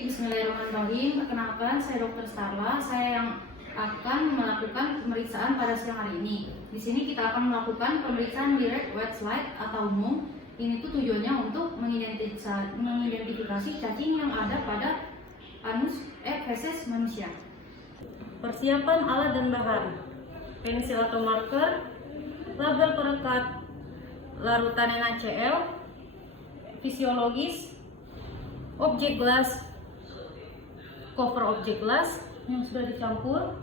Baik, bismillahirrahmanirrahim. Perkenalkan, saya Dr. Starla. Saya yang akan melakukan pemeriksaan pada siang hari ini. Di sini kita akan melakukan pemeriksaan direct wet slide atau umum. Ini tuh tujuannya untuk mengidentifikasi cacing yang ada pada feses manusia. Persiapan alat dan bahan: pensil atau marker, label perekat larutan NaCl, fisiologis, objek gelas, cover objek gelas yang sudah dicampur,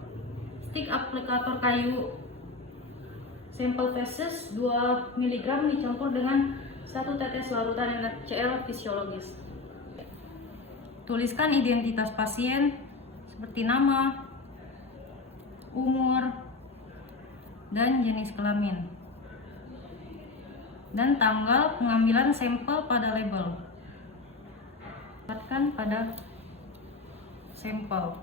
stick aplikator kayu, sampel feses 2 mg dicampur dengan 1 tetes larutan NaCl fisiologis. Tuliskan identitas pasien seperti nama, umur, dan jenis kelamin, dan tanggal pengambilan sampel pada label. Dapatkan pada sampel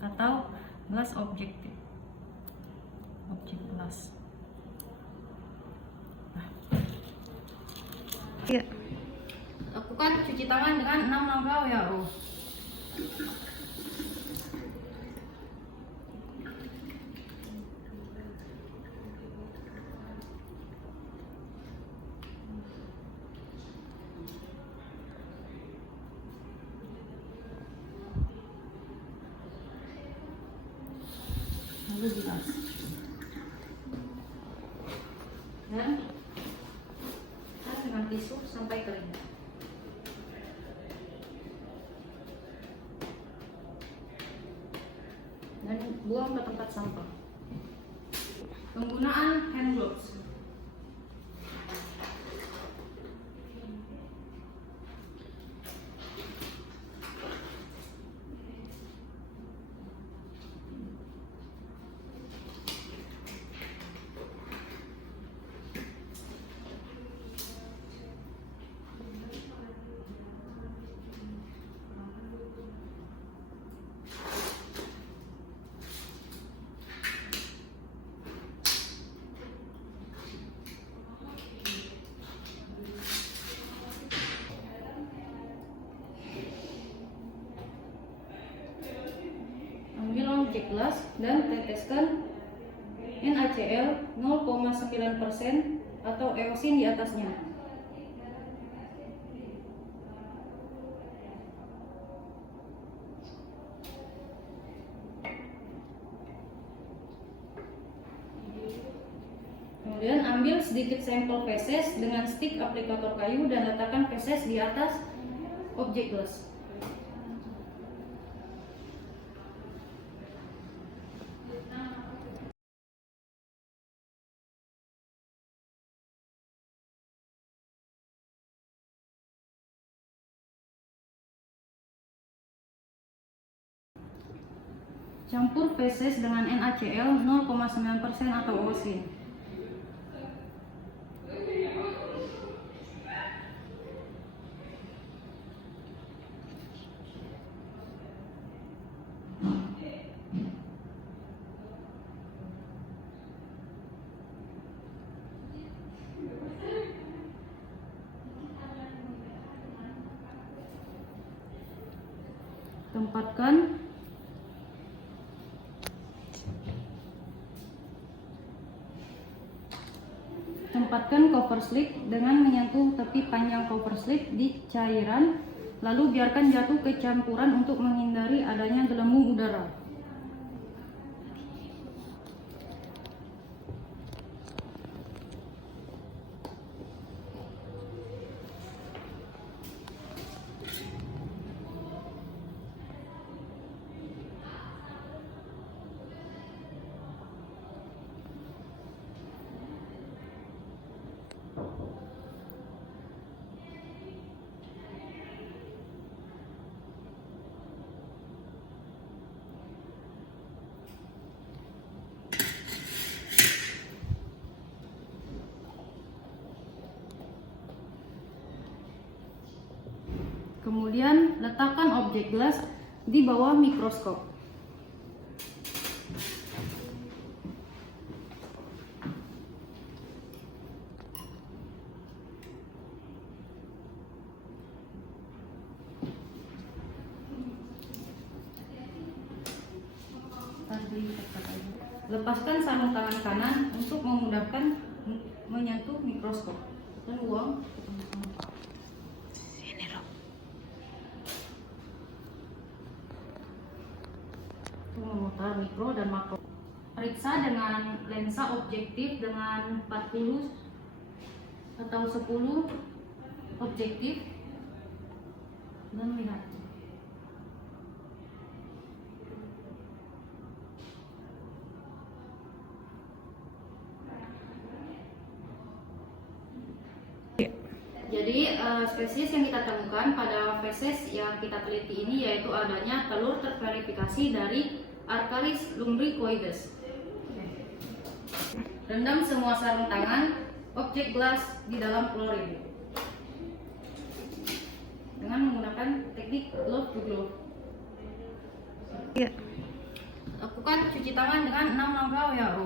atau gelas objek gelas. Ya. Lakukan cuci tangan dengan 6 langkah WHO. Lalu bilas dan dengan tisu sampai kering. Dan buang ke tempat sampah. Penggunaan hand gloves. Ambil objek gelas dan teteskan NaCl 0,9% atau eosin di atasnya. Kemudian ambil sedikit sampel feses dengan stick aplikator kayu dan letakkan feses di atas objek gelas. Campur feses dengan NaCl 0,9% atau eosin. Tempatkan cover slip dengan menyentuh tepi panjang cover slip di cairan, lalu biarkan jatuh ke campuran untuk menghindari adanya gelembung udara. Kemudian letakkan objek gelas di bawah mikroskop. Lepaskan sarung tangan kanan untuk memudahkan menyentuh mikroskop. Dan uang. Memutar mikro dan makro. Periksa dengan lensa objektif dengan 40 atau 10 objektif dan lihat. Jadi spesies yang kita temukan pada feses yang kita teliti ini yaitu adanya telur terverifikasi dari Archalis lumbricoides. Rendam semua sarung tangan objek gelas di dalam klorin dengan menggunakan teknik glove to glove. Lakukan cuci tangan dengan 6 langkah WHO.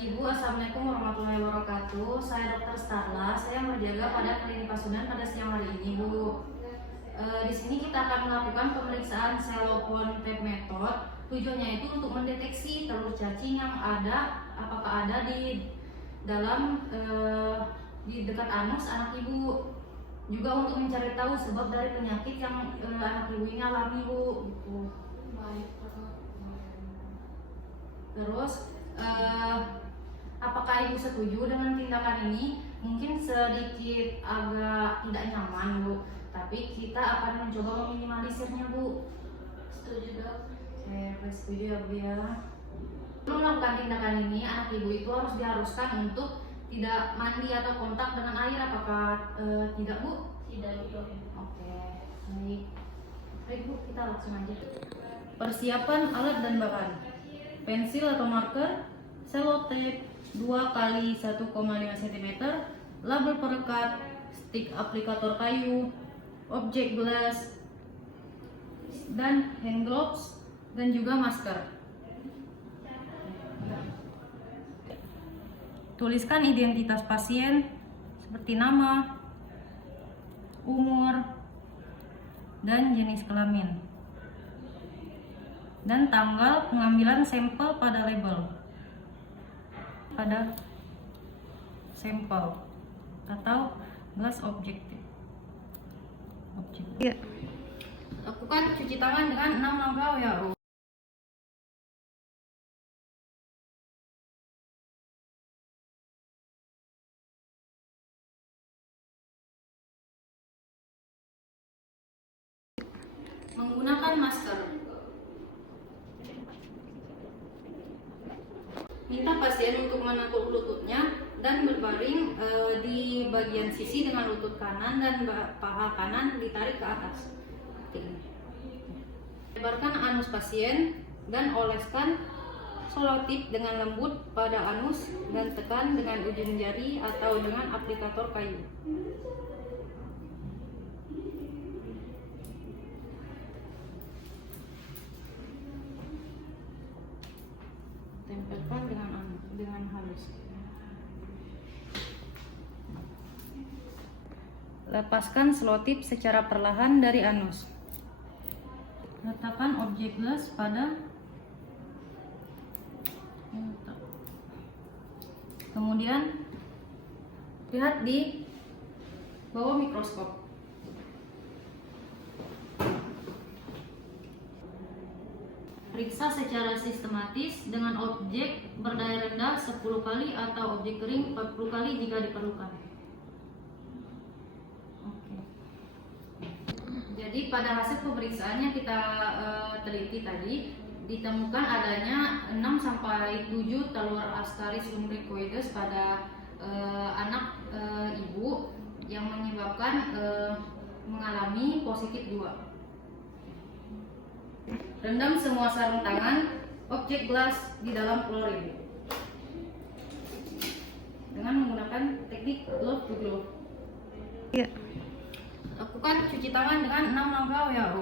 Ibu, Assalamualaikum warahmatullahi wabarakatuh. Saya Dr. Starla. Saya berjaga pada klinik Pasundan pada siang hari ini, Bu. Di sini kita akan melakukan pemeriksaan cellophone tape method. Tujuannya itu untuk mendeteksi telur cacing yang ada, apakah ada di dalam di dekat anus anak ibu. Juga untuk mencari tahu sebab dari penyakit yang anak ibu ini alami, Bu. Gitu. Terus apakah ibu setuju dengan tindakan ini? Mungkin sedikit agak tidak nyaman, Bu, tapi kita akan mencoba meminimalisirnya, Bu. Setuju, Dok? Saya setuju ya, Bu ya. Sebelum melakukan tindakan ini, anak ibu itu harus diharuskan untuk tidak mandi atau kontak dengan air. Apakah tidak, Bu? Tidak, Bu. Oke, baik. Baik, Bu, kita langsung aja. Persiapan alat dan bahan: pensil atau marker, sellotape 2 x 1,5 cm, label perekat, stick aplikator kayu, objek gelas, dan hand gloves, dan juga masker. Tuliskan identitas pasien seperti nama, umur, dan jenis kelamin, dan tanggal pengambilan sampel pada label. Pada sampel atau gelas objektif. Lakukan cuci tangan dengan 6 langkah WHO. Menggunakan masker. Minta pasien untuk menekuk lututnya dan berbaring di bagian sisi dengan lutut kanan dan paha kanan ditarik ke atas. Lebarkan anus pasien dan oleskan selotip dengan lembut pada anus dan tekan dengan ujung jari atau dengan aplikator kayu. Tempelkan dengan halus. Lepaskan selotip secara perlahan dari anus. Letakkan objek gelas pada kemudian lihat di bawah mikroskop. Periksa secara sistematis dengan objek berdaya rendah 10 kali atau objek kering 40 kali jika diperlukan. Oke. Jadi pada hasil pemeriksaan yang kita teliti tadi ditemukan adanya 6-7 telur Ascaris lumbricoides pada anak ibu yang menyebabkan mengalami positif 2. Rendam semua sarung tangan objek gelas di dalam klorin dengan menggunakan teknik glove to glove. Lakukan cuci tangan dengan 6 langkah WHO.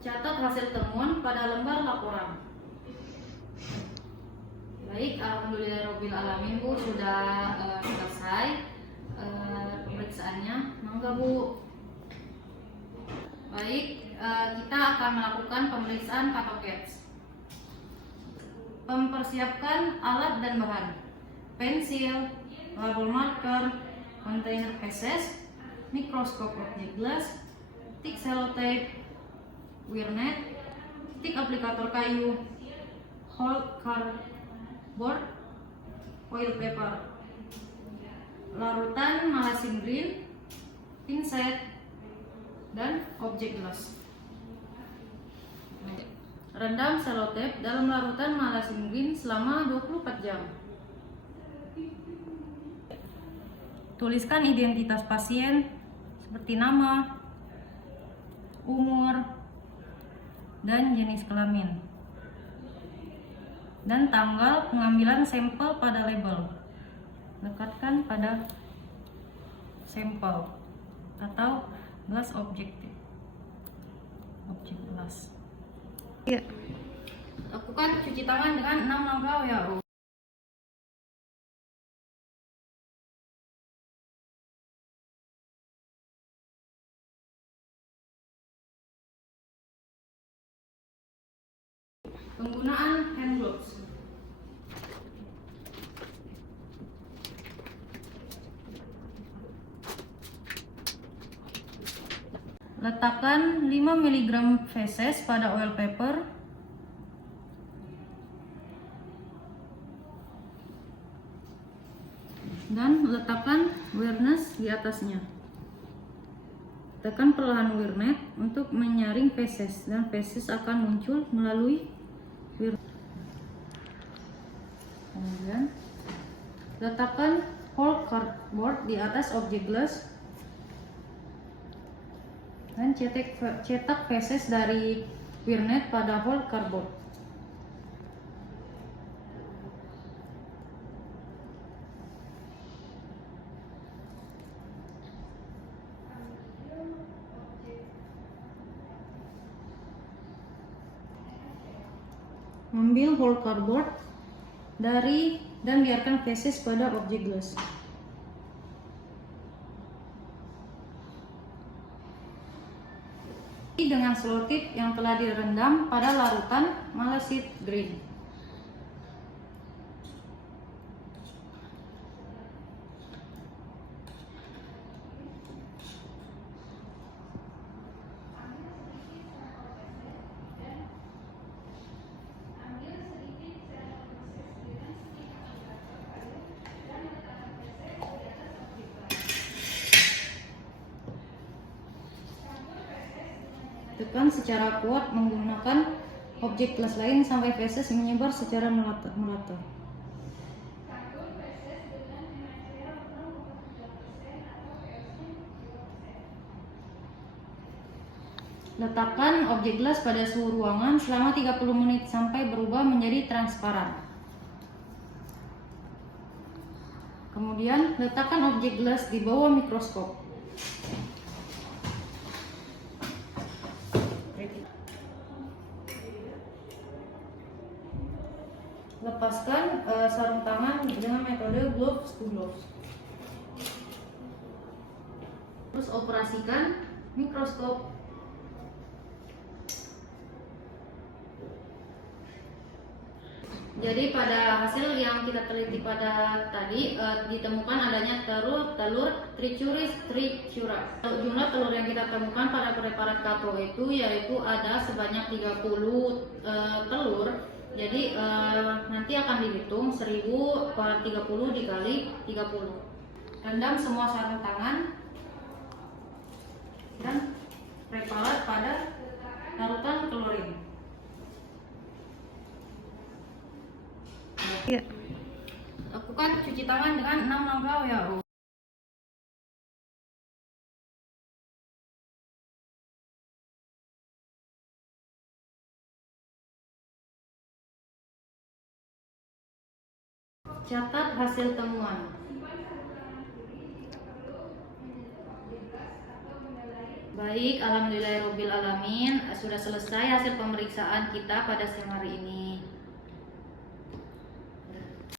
Catat hasil temuan pada lembar laporan. Baik, alhamdulillahirabbil alamin Bu, sudah selesai pemeriksaannya. Mangga Bu. Baik, kita akan melakukan pemeriksaan CAPS. Mempersiapkan alat dan bahan: pensil, label marker, kontainer feses, mikroskop objek glass, stick sellotape, wire net, stick aplikator kayu, whole cardboard, oil paper, larutan malasin green, pinset, dan objek glass. Rendam selotep dalam larutan malasin green selama 24 jam. Tuliskan identitas pasien seperti nama, umur, dan jenis kelamin, dan tanggal pengambilan sampel pada label. Lekatkan pada sampel atau glass objektif, objek glass. Ya. Lakukan cuci tangan dengan 6 langkah WHO. Penggunaan hand gloves. Letakkan 5 mg feses pada oil paper. Dan letakkan awareness di atasnya. Tekan perlahan wire net untuk menyaring feses, dan feses akan muncul melalui wire. Kemudian letakkan whole cardboard di atas objek glass dan cetak feses dari wire net pada whole cardboard. Ambil whole cardboard dari dan biarkan feses pada objek glass. Dengan selotip yang telah direndam pada larutan malasin green. Tekan secara kuat menggunakan objek glass lain sampai feses menyebar secara merata. Letakkan objek glass pada suhu ruangan selama 30 menit sampai berubah menjadi transparan. Kemudian letakkan objek glass di bawah mikroskop. Lepaskan sarung tangan dengan metode gloves to gloves. Terus operasikan mikroskop. Jadi pada hasil yang kita teliti pada tadi ditemukan adanya telur Trichuris trichura. Jumlah telur yang kita temukan pada preparat kato itu yaitu ada sebanyak 30 telur. Jadi nanti akan dihitung 1000 per 30 dikali 30. Rendam semua sarung tangan dan preparat pada larutan klorin. Ya. Lakukan cuci tangan dengan 6 langkah WHO. Catat hasil temuan. Baik, alhamdulillahirobbilalamin. Sudah selesai hasil pemeriksaan kita pada siang hari ini.